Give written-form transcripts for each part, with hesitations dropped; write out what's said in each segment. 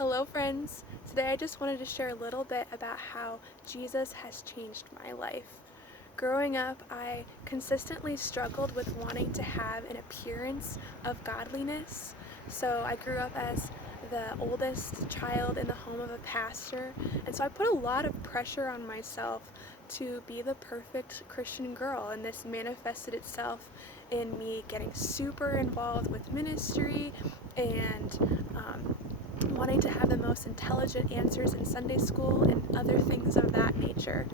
Hello, friends. Today I just wanted to share a little bit about how Jesus has changed my life. Growing up, I consistently struggled with wanting to have an appearance of godliness. So I grew up as the oldest child in the home of a pastor, and so I put a lot of pressure on myself to be the perfect Christian girl, and this manifested itself in me getting super involved with ministry and wanting to have the most intelligent answers in Sunday school and other things of that nature.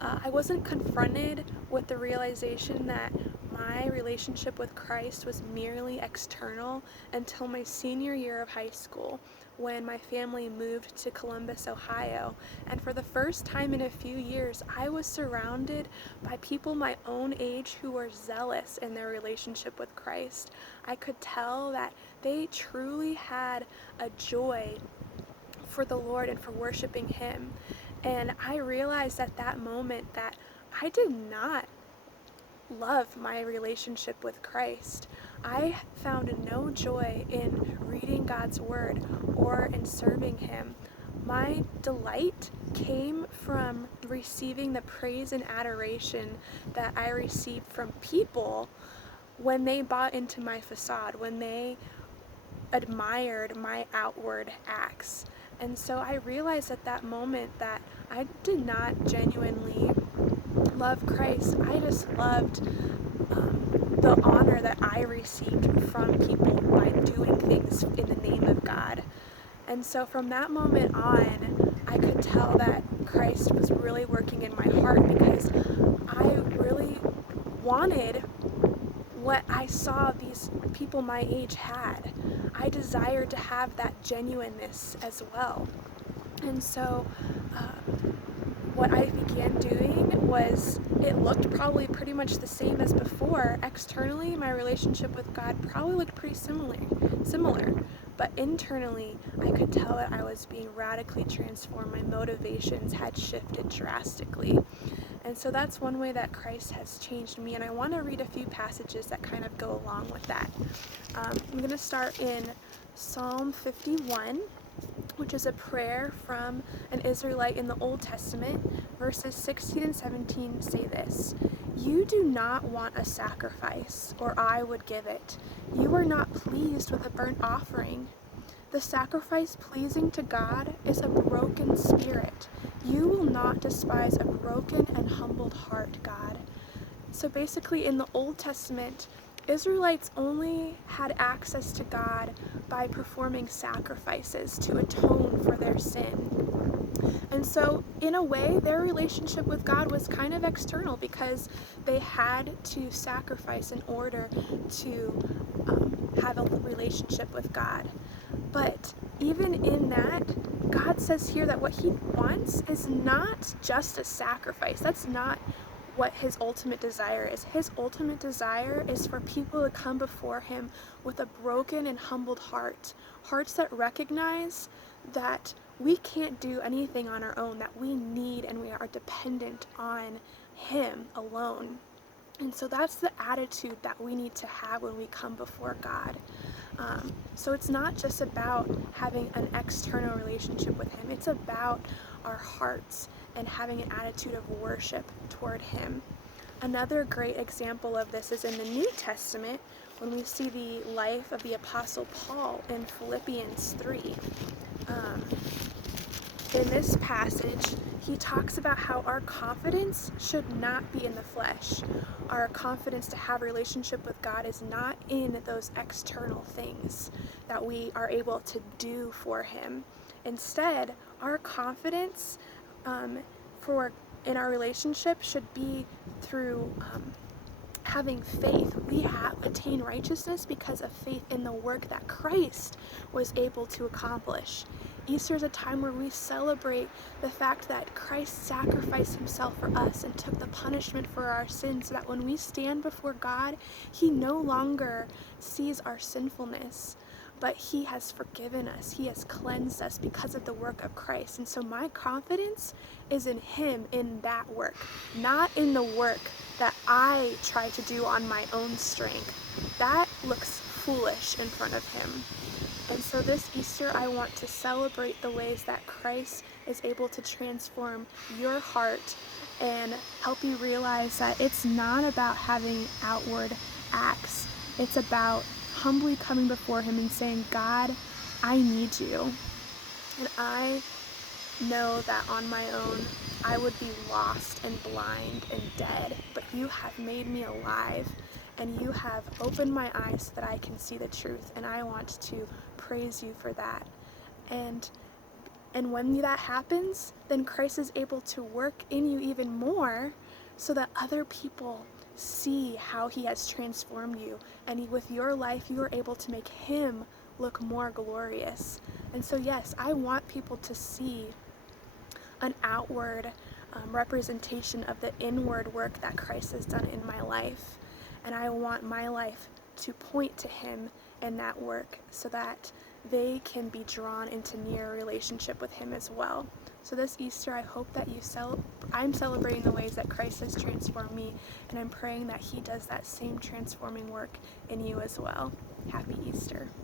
I wasn't confronted with the realization that my relationship with Christ was merely external until my senior year of high school, when my family moved to Columbus, Ohio. And for the first time in a few years, I was surrounded by people my own age who were zealous in their relationship with Christ. I could tell that they truly had a joy for the Lord and for worshiping Him. And I realized at that moment that I did not love my relationship with Christ. I found no joy in reading God's Word or in serving Him. My delight came from receiving the praise and adoration that I received from people when they bought into my facade, when they admired my outward acts. And so I realized at that moment that I did not genuinely love Christ. I just loved the honor that I received from people by doing things in the name of God. And so from that moment on, I could tell that Christ was really working in my heart, because I really wanted what I saw these people my age had. I desired to have that genuineness as well. And so what I began doing was, it looked probably pretty much the same as before. Externally, my relationship with God probably looked pretty similar. But internally, I could tell that I was being radically transformed. My motivations had shifted drastically. And so that's one way that Christ has changed me. And I want to read a few passages that kind of go along with that. I'm going to start in Psalm 51, which is a prayer from an Israelite in the Old Testament. Verses 16 and 17 say this: "You do not want a sacrifice, or I would give it. You are not pleased with a burnt offering. The sacrifice pleasing to God is a broken spirit. You will not despise a broken and humbled heart, God." So basically, in the Old Testament, Israelites only had access to God by performing sacrifices to atone for their sin. And so, in a way, their relationship with God was kind of external, because they had to sacrifice in order to have a relationship with God. But even in that, God says here that what He wants is not just a sacrifice. That's not what His ultimate desire is. His ultimate desire is for people to come before Him with a broken and humbled heart. Hearts that recognize that we can't do anything on our own, that we need and we are dependent on Him alone. And so that's the attitude that we need to have when we come before God. So it's not just about having an external relationship with Him, it's about our hearts and having an attitude of worship toward Him. Another great example of this is in the New Testament, when we see the life of the Apostle Paul in Philippians 3. In this passage, he talks about how our confidence should not be in the flesh. Our confidence to have a relationship with God is not in those external things that we are able to do for Him. Instead, our confidence in our relationship should be through having faith. We attain righteousness because of faith in the work that Christ was able to accomplish. Easter is a time where we celebrate the fact that Christ sacrificed Himself for us and took the punishment for our sins, so that when we stand before God, He no longer sees our sinfulness, but He has forgiven us. He has cleansed us because of the work of Christ. And so my confidence is in Him, in that work, not in the work that I try to do on my own strength. That looks foolish in front of Him. And so this Easter, I want to celebrate the ways that Christ is able to transform your heart and help you realize that it's not about having outward acts. It's about humbly coming before Him and saying, God, I need you. And I know that on my own, I would be lost and blind and dead, but you have made me alive, and you have opened my eyes so that I can see the truth, and I want to praise you for that. And when that happens, then Christ is able to work in you even more so that other people see how He has transformed you. And with your life, you are able to make Him look more glorious. And so, yes, I want people to see an outward representation of the inward work that Christ has done in my life. And I want my life to point to Him in that work so that they can be drawn into near relationship with Him as well. So this Easter, I hope that I'm celebrating the ways that Christ has transformed me, and I'm praying that He does that same transforming work in you as well. Happy Easter.